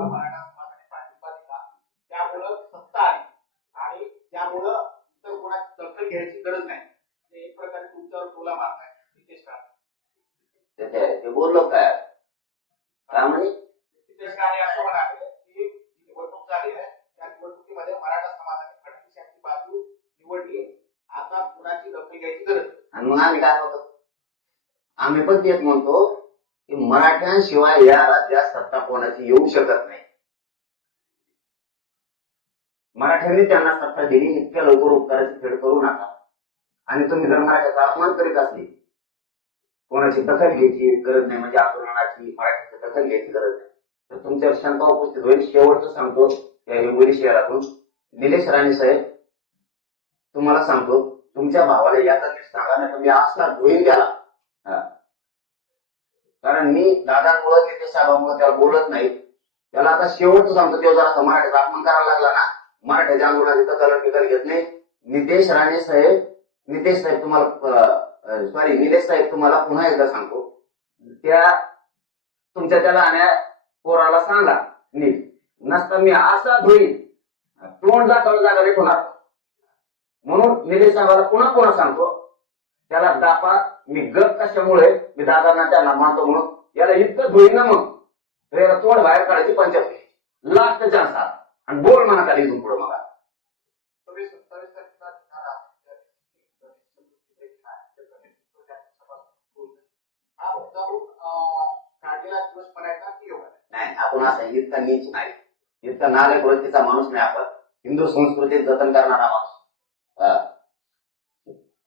त्याला मराठा समाजाने पाठिंबा दिला, त्यामुळं सत्ता आली आणि त्यामुळं इतर कोणाची दखल घ्यायची गरज नाही. एक प्रकारे तुमच्यावर टोला मारताय नितेश राणे. ते बोललो काय म्हणे नितेश राणे असं म्हणाले की निवडणूक झाली आहे, त्या निवडणुकीमध्ये मराठा समाजाने फडणवीस यांची बाजू निवडली, आता कुणाची दखल घ्यायची गरज नाही. आणि मग आम्ही काय होतो, आम्ही पण तेच म्हणतो की मराठ्यांशिवाय या राज्यात सत्ता कोणाची येऊ शकत नाही. मराठ्यांनी त्यांना सत्ता दिली, इतक्या लवकर उपकाराची फेड करू नका. आणि तुम्ही जर मराठ्याचा अपमान करीत असली, कोणाची दखल घ्यायची गरज नाही, म्हणजे आंदोलनाची मराठ्याची दखल घ्यायची गरज नाही, तर तुमच्यावर शंका उपस्थित होईल. शेवटचं सांगतो, या हिंगोली शहरातून निलेश राणे साहेब, तुम्हाला सांगतो, तुमच्या भावाला याचा नीट सांगा, नाही तर मी असला धुईन त्याला. कारण मी दादांमुळे नितेश साहेबांमुळे त्याला बोलत नाही. त्याला आता शेवटचं सांगतो, तो जर असं मराठ्याचा अपमान करायला लागला ना, मराठ्याच्या आंदोलनाची दखल घेत नाही. नितेश साहेब तुम्हाला निलेश साहेब तुम्हाला पुन्हा एकदा सांगतो, त्या तुमच्या त्या लहान्या पोराला सांगा नीट, नसता मी असा धुईन, तोंड दाखवलं जागा नीट होणार. म्हणून निलेश साहेबाला पुन्हा सांगतो, त्याला दापा. मी गप कशामुळे, मी दादांना त्यांना मानतो म्हणून याला इतकं धुईन ना, मग याला तोंड बाहेर काढायची पंचायत लास्ट चान्स हा. आणि बोल म्हणा खाली इथून पुढे मला. नाही, आपण असं इतका नीच नाही, इतका नालायक वृत्तीचा माणूस नाही. आपण हिंदू संस्कृतीत जतन करणारा माणूस,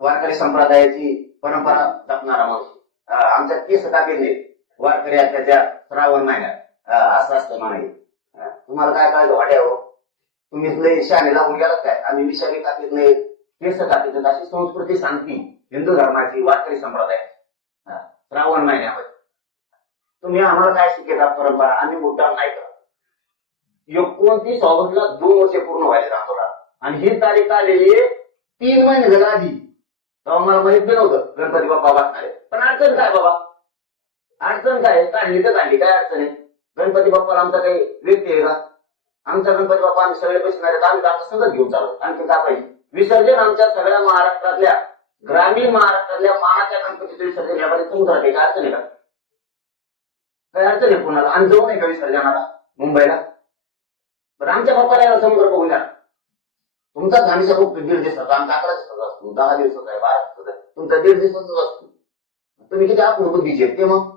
वारकरी संप्रदायाची परंपरा जपणारा माणूस. आमच्या केस कापीत नाही वारकरी त्याच्या श्रावण महिन्यात असं असतं म्हणाले. तुम्हाला काय कळलं वाट्यावर, तुम्ही लय शाने लागून गेलात काय? आम्ही विषारी कापीत नाही, केस कापीत नाही, अशी संस्कृती सांगती हिंदू धर्माची वारकरी संप्रदायाची. श्रावण महिन्यामध्ये तुम्ही आम्हाला काय शिकवता परंपरा, आम्ही मुद्दाम नाही करत. 29 ऑगस्टला 2 वर्ष पूर्ण व्हायचे आंदोलन, आणि ही तारीख आलेली आहे 3 महिने झाले आधी. तेव्हा मला माहित नव्हतं गणपती बाप्पा वाचणार आहे. पण अडचण काय बाबा, अडचण काय? काढली तर काढली, काय अडचण आहे? गणपती बाप्पाला आमचा काही व्यक्ती आहे का? आमचा गणपती बाप्पा आम्ही सगळे बसणार आहेत, आम्ही आमचा संगत घेऊन चालू. आणखी काय पाहिजे? विसर्जन आमच्या सगळ्या महाराष्ट्रातल्या, ग्रामीण महाराष्ट्रातल्या मानाच्या गणपतीचं विसर्जन यामध्ये समुद्रात एक अडचण आहे का? काय अडचण आहे कोणाला? आणि जाऊ नये का विसर्जनाला मुंबईला? पण आमच्या बाप्पाला याला समुद्र बघून द्या. तुमचाच आम्ही सर्व 1.5 दिवसाचा, आमचा 11 दिवसाचा असतो, 10 दिवसाचा आहे, 12 दिवसाचा आहे, तुमचा 1.5 दिवसाचाच असतो. तुम्ही किती आपण बुद्धीचे ते मग